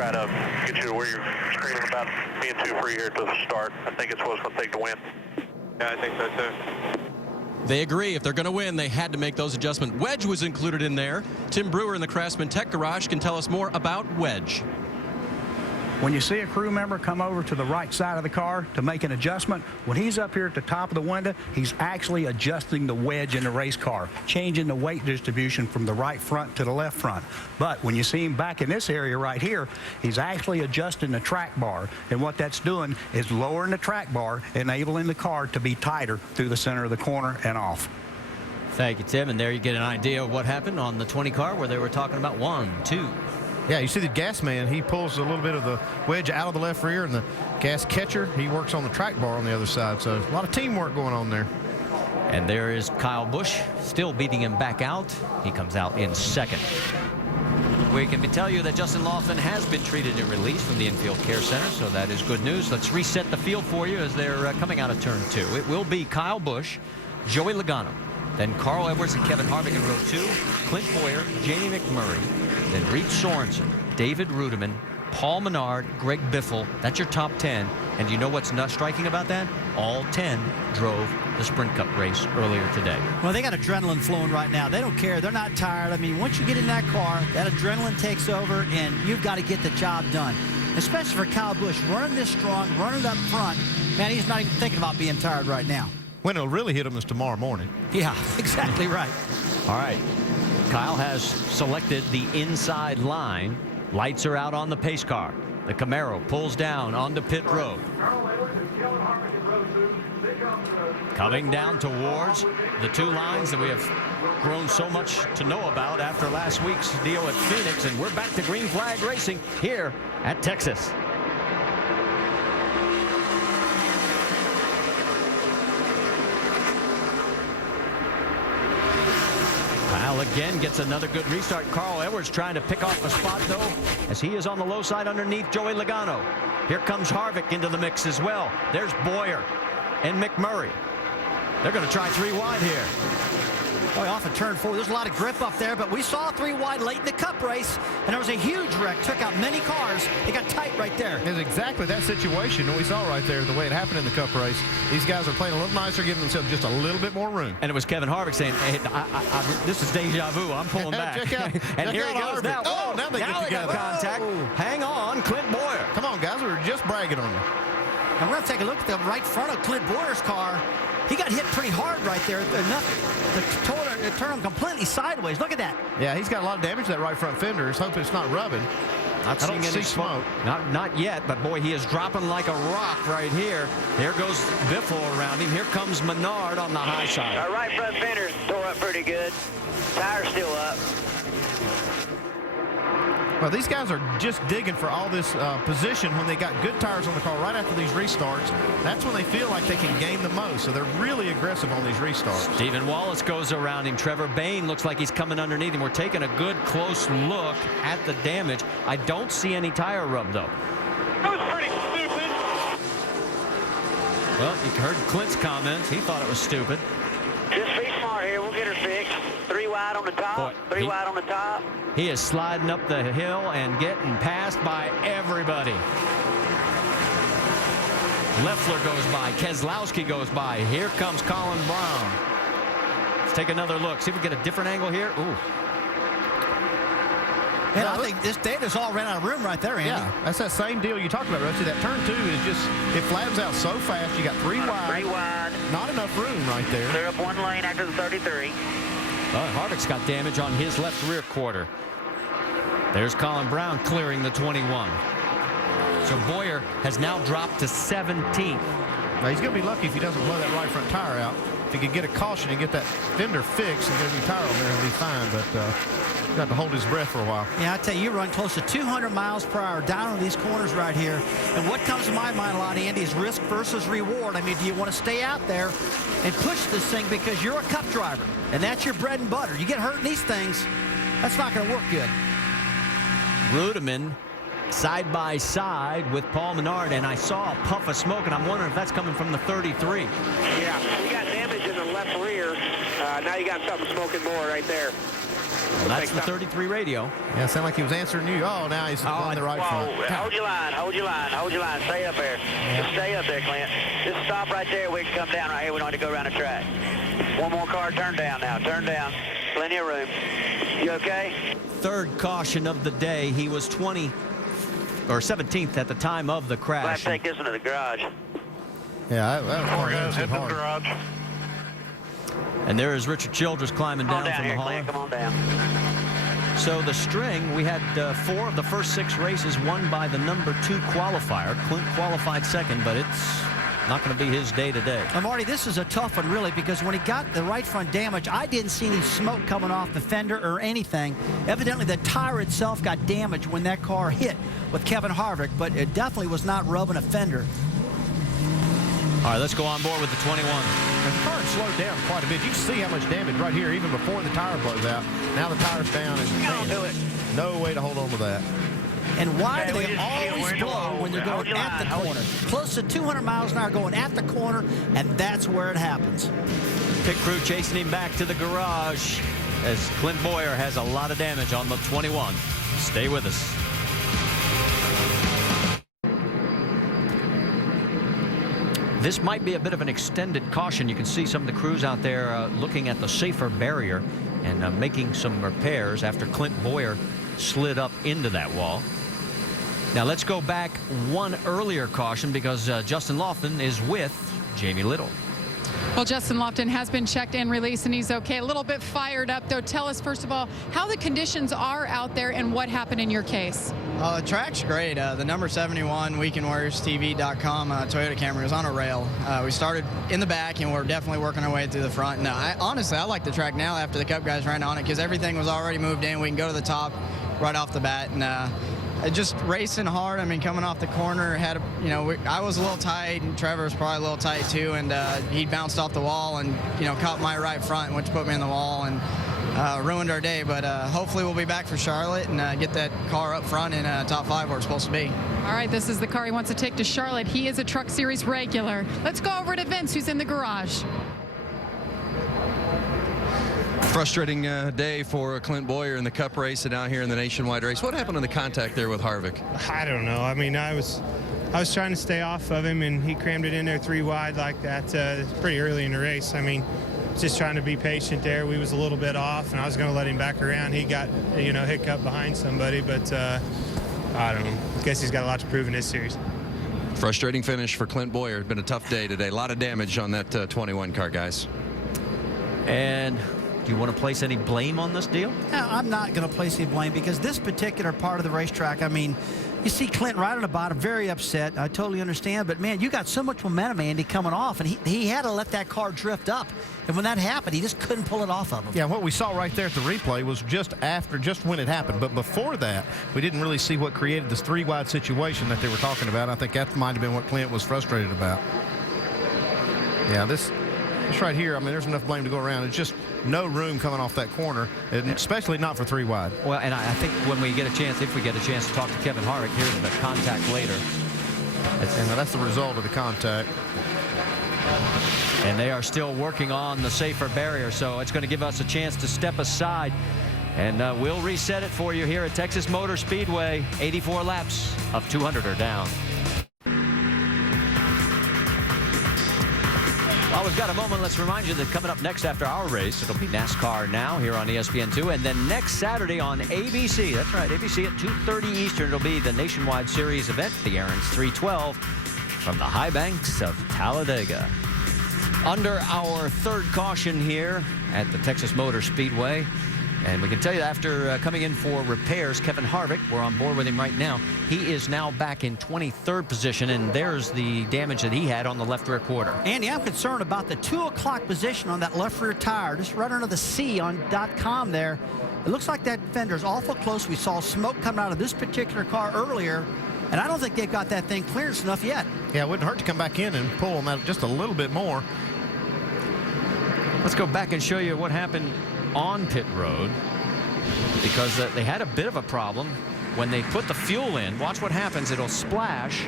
try to get you to where you're screaming about being too free here to the start. I think it's what's going to take to win. Yeah, I think so too. They agree if they're going to win, they had to make those adjustments. Wedge was included in there. Tim Brewer in the Craftsman Tech Garage can tell us more about Wedge. When you see a crew member come over to the right side of the car to make an adjustment, when he's up here at the top of the window, he's actually adjusting the wedge in the race car, changing the weight distribution from the right front to the left front. But when you see him back in this area right here, he's actually adjusting the track bar. And what that's doing is lowering the track bar, enabling the car to be tighter through the center of the corner and off. Thank you, Tim. And there you get an idea of what happened on the 20 car where they were talking about 1, 2. Yeah, you see the gas man, he pulls a little bit of the wedge out of the left rear, and the gas catcher, he works on the track bar on the other side. So a lot of teamwork going on there. And there is Kyle Busch still beating him back out. He comes out in second. We can tell you that Justin Laughlin has been treated and released from the infield care center, so that is good news. Let's reset the field for you as they're coming out of turn 2. It will be Kyle Busch, Joey Logano, then Carl Edwards and Kevin Harvick in row 2, Clint Boyer, Jamie McMurray, then Reed Sorensen, David Rudiman, Paul Menard, Greg Biffle. That's your top 10. And you know what's not striking about that? All 10 drove the Sprint Cup race earlier today. Well, they got adrenaline flowing right now. They don't care. They're not tired. I mean, once you get in that car, that adrenaline takes over, and you've got to get the job done. Especially for Kyle Busch, running this strong, running up front. Man, he's not even thinking about being tired right now. When it'll really hit him is tomorrow morning. Yeah, exactly right. All right. Kyle has selected the inside line. Lights are out on the pace car. The Camaro pulls down onto pit road. Coming down towards the 2 lines that we have grown so much to know about after last week's deal at Phoenix. And we're back to green flag racing here at Texas. Again gets another good restart. Carl Edwards trying to pick off a spot, though, as he is on the low side underneath Joey Logano. Here comes Harvick into the mix as well. There's Boyer and McMurray. They're going to try 3 wide here. Boy, off of turn 4, there's a lot of grip up there, but we saw 3 wide late in the Cup race, and there was a huge wreck. Took out many cars. They got tight right there. It's exactly that situation that we saw right there, the way it happened in the Cup race. These guys are playing a little nicer, giving themselves just a little bit more room. And it was Kevin Harvick saying, hey, this is deja vu. I'm pulling back. And here he goes now. Oh, now they get together. Contact. Hang on, Clint Boyer. Come on, guys. We were just bragging on you. And we're going to take a look at the right front of Clint Boyer's car. He got hit pretty hard right there, enough to turn him completely sideways. Look at that. Yeah, he's got a lot of damage to that right front fender. Let's hope it's not rubbing. Not seeing any smoke. Not yet, but boy, he is dropping like a rock right here. There goes Biffle around him. Here comes Menard on the high side. Our right front fender's tore up pretty good. Tire's still up. Well, these guys are just digging for all this position when they got good tires on the car right after these restarts. That's when they feel like they can gain the most, so they're really aggressive on these restarts. Stephen Wallace goes around him. Trevor Bayne looks like he's coming underneath him. We're taking a good close look at the damage. I don't see any tire rub, though. That was pretty stupid. Well, you heard Clint's comments. He thought it was stupid. Just be smart here. We'll get her fixed. 3 wide on the top. Boy, 3 wide on the top. He is sliding up the hill and getting passed by everybody. Leffler goes by. Keselowski goes by. Here comes Colin Brown. Let's take another look. See if we get a different angle here. Ooh. And I think this data's all ran out of room right there, Andy. Yeah, that's that same deal you talked about, Rusty. That turn 2 is just, it flattens out so fast. You got 3 wide. 3 wide. Not enough room right there. Clear up 1 lane after the 33. Harvick's got damage on his left rear quarter. There's Colin Brown clearing the 21. So Boyer has now dropped to 17th. Now, he's going to be lucky if he doesn't blow that right front tire out. If he could get a caution and get that fender fixed and get a new tire on there, he'll be fine. But he's got to hold his breath for a while. Yeah, I tell you, you run close to 200 miles per hour down on these corners right here. And what comes to my mind a lot, Andy, is risk versus reward. I mean, do you want to stay out there and push this thing because you're a Cup driver and that's your bread and butter? You get hurt in these things, that's not going to work good. Rudiman side by side with Paul Menard, and I saw a puff of smoke, and I'm wondering if that's coming from the 33. Yeah, we got damage in the left rear. Now you got something smoking more right there. Well, that's the 33 radio. Yeah, it sounded like he was answering you. Oh, now he's on the right front. Hold your line, hold your line, hold your line. Stay up there. Yeah. Just stay up there, Clint. Just stop right there. We can come down right here. We don't have to go around the track. One more car. Turn down now. Turn down. Plenty of room. You okay? Third caution of the day. He was 17th at the time of the We'll have crash. to take this into the garage. Yeah, that was Four guys too hit the hard. garage. And there is Richard Childress climbing Come on down down from here, the Clint. hauler. Come on down. So the string, we had 4 of the first 6 races won by the number 2 qualifier. Clint qualified second, but it's not going to be his day today. And Marty, this is a tough one, really, because when he got the right front damage, I didn't see any smoke coming off the fender or anything. Evidently, the tire itself got damaged when that car hit with Kevin Harvick, but it definitely was not rubbing a fender. All right, let's go on board with the 21. The car had slowed down quite a bit. You can see how much damage right here, even before the tire blows out. Now the tire's down, and Don't do it. no way to hold on to that. And why do Okay, we they just feel always we're in the blow wall. when they're Hold going your at the line. corner? Close to 200 miles an hour going at the corner, and that's where it happens. Pit crew chasing him back to the garage as Clint Boyer has a lot of damage on the 21. Stay with us. This might be a bit of an extended caution. You can see some of the crews out there looking at the safer barrier and making some repairs after Clint Boyer slid up into that wall. Now let's go back one earlier caution because Justin Lofton is with Jamie Little. Well, Justin Lofton has been checked and released, and he's okay. A little bit fired up, though. Tell us, first of all, how the conditions are out there and what happened in your case. The track's great. The number 71 WeekendWarriorsTV.com Toyota Camry was on a rail. We started in the back, and we're definitely working our way through the front. No, honestly, I like the track now after the Cup guys ran on it because everything was already moved in. We can go to the top right off the bat, and just racing hard. I mean, coming off the corner, I was a little tight, and Trevor was probably a little tight too, and he bounced off the wall and caught my right front, which put me in the wall and ruined our day. But hopefully we'll be back for Charlotte and get that car up front in top 5 where it's supposed to be. All right, this is the car he wants to take to Charlotte. He is a Truck Series regular. Let's go over to Vince, who's in the garage. Frustrating day for Clint Boyer in the Cup race and out here in the nationwide race. What happened in the contact there with Harvick? I don't know. I mean, I was trying to stay off of him, and he crammed it in there 3 wide like that pretty early in the race. I mean, just trying to be patient there. We was a little bit off, and I was going to let him back around. He got, hiccup behind somebody, but I don't know. I guess he's got a lot to prove in this series. Frustrating finish for Clint Boyer. It's been a tough day today. A lot of damage on that 21 car, guys. And do you want to place any blame on this deal? No, I'm not going to place any blame because this particular part of the racetrack, I mean, you see Clint right on the bottom, very upset. I totally understand. But, man, you got so much momentum, Andy, coming off. And he had to let that car drift up. And when that happened, he just couldn't pull it off of him. Yeah, what we saw right there at the replay was just when it happened. But before that, we didn't really see what created this 3-wide situation that they were talking about. I think that might have been what Clint was frustrated about. Yeah, this right here, I mean, there's enough blame to go around. It's just no room coming off that corner, and especially not for 3 wide. Well, and I think when we get a chance, if we get a chance to talk to Kevin Harvick, here's the contact later. And that's the result of the contact. And they are still working on the safer barrier, so it's going to give us a chance to step aside. And we'll reset it for you here at Texas Motor Speedway. 84 laps of 200 are down. While we've got a moment, let's remind you that coming up next after our race, it'll be NASCAR Now here on ESPN2. And then next Saturday on ABC, that's right, ABC at 2:30 Eastern, it'll be the Nationwide Series event, the Aaron's 312, from the high banks of Talladega. Under our third caution here at the Texas Motor Speedway. And we can tell you after coming in for repairs, Kevin Harvick, we're on board with him right now. He is now back in 23rd position, and there's the damage that he had on the left rear quarter. Andy, I'm concerned about the 2 o'clock position on that left rear tire, just right under the C on .com there. It looks like that fender's awful close. We saw smoke coming out of this particular car earlier, and I don't think they've got that thing clearance enough yet. Yeah, it wouldn't hurt to come back in and pull them out just a little bit more. Let's go back and show you what happened on pit road, because they had a bit of a problem when they put the fuel in. Watch what happens. It'll splash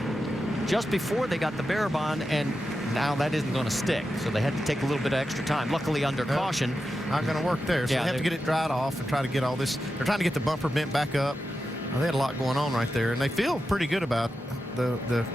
just before they got the barrel bond, and now that isn't going to stick. So they had to take a little bit of extra time. Luckily, under caution. Not going to work there. So Yeah, they have to get it dried off and try to get all this. They're trying to get the bumper bent back up. They had a lot going on right there, and they feel pretty good about the